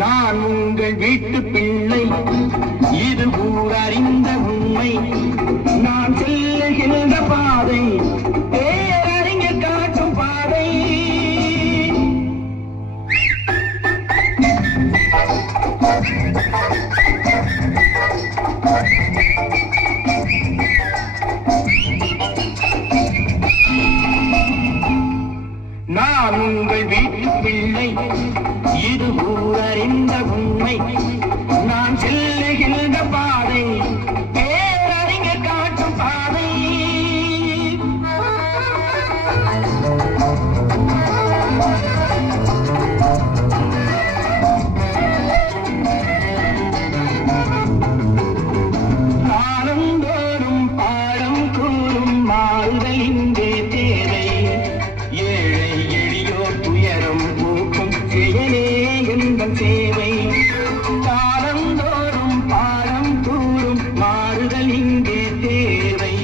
நான் உங்கள் வீட்டு பிள்ளை, இது ஊர் அறிந்த உண்மை. நான் செல்லுகின்ற பாதை பேரறிஞர் காட்டும் பாதை. நான் உங்கள் வீட்டு பிள்ளை, இது ஊர் அறிந்த உண்மை. நான் செல்லுகின்ற பாதை பேரறிஞர் காட்டும் பாதை. காலந்தோறும் பாடம் கூறும் மாறுதல் இங்கே தேவை. ஏழை எளியோர் துயரம் போக்கும் செயலே எங்கள் சேவை. காலந்தோறும் பாடம் கூறும் மாறுதல் இங்கே தேவை.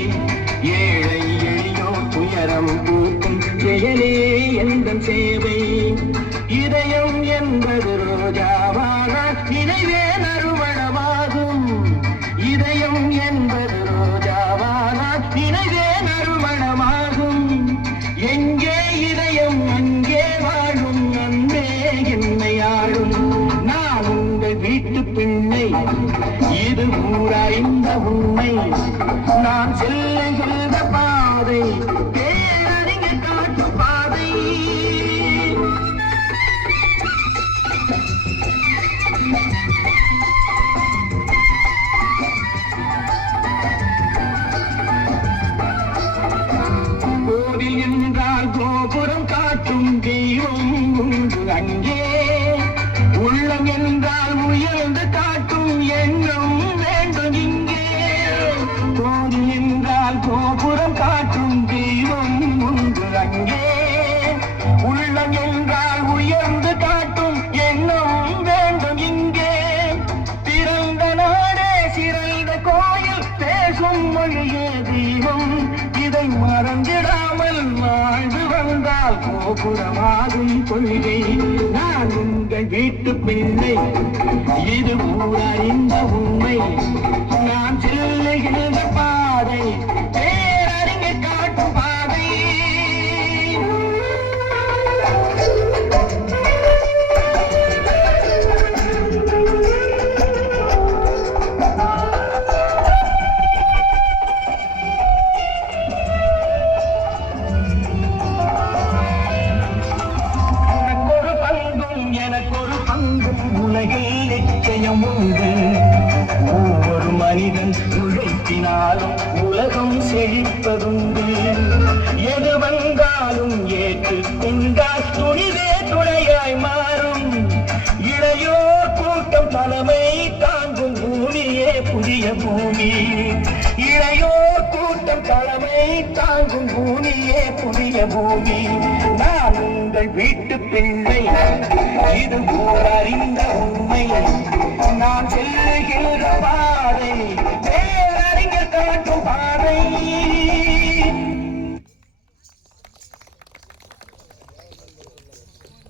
ஏழை எளியோர் துயரம் போக்கும் செயலே எங்கள் சேவை. இதயம் என்பது ரோஜாவான நினைவே நறுமணமாகும். இதயம் என்பது ரோஜாவான நினைவே நறுமணமாகும். எங்கே இதயம் அங்கே வாழும் அன்பே என்னை ஆளும். நான் உங்கள் வீட்டு பிள்ளை, இது ஊரறிந்த உண்மை. நான் செல்லுகின்ற பாதை பேரறிஞர் காட்டும் பாதை. கோவில் என்றால் கோபுரம் காட்டும் தெய்வம் உண்டு அங்கே. உள்ளம் என்றால் உயர்ந்து காட்டும் எண்ணம் வேண்டும் இங்கே. கோவில் என்றால் கோபுரம் காட்டும் தெய்வம் உண்டு அங்கே. உள்ளம் என்றால் உயர்ந்து காட்டும் எண்ணம் வேண்டும் இங்கே. பிறந்த நாடே சிறந்த கோயில், பேசும் மொழியே தெய்வம். இதை மறந்திடாமல் வாழ்ந்து வந்தால் கோபுரமாகும் கொள்கை. நான் உங்கள் வீட்டு பிள்ளை, இது ஊரறிந்த உண்மை. நான் செல்லுகின்ற பாதை பேரறிஞர் காட்டும் பாதை. எனக்கொரு பங்கும் உலகில் நிச்சயம் உண்டு. ஒவ்வொரு மனிதன் உழைப்பினாலும் உலகம் செழிப்பதுண்டு. எது வந்தாலும் ஏற்றுக்கொண்டால் துணிவே துணையாய் மாறும். இளையோர் கூட்டம் தலைமை தாங்கும் பூமியே புதிய பூமி. இளையோர் கூட்டம் தலைமை தாங்கும் பூமியே புதிய பூமி. நான் உங்கள் வீட்டு பிள்ளை, இது ஊர் அறிந்த உண்மை. நான் செல்ல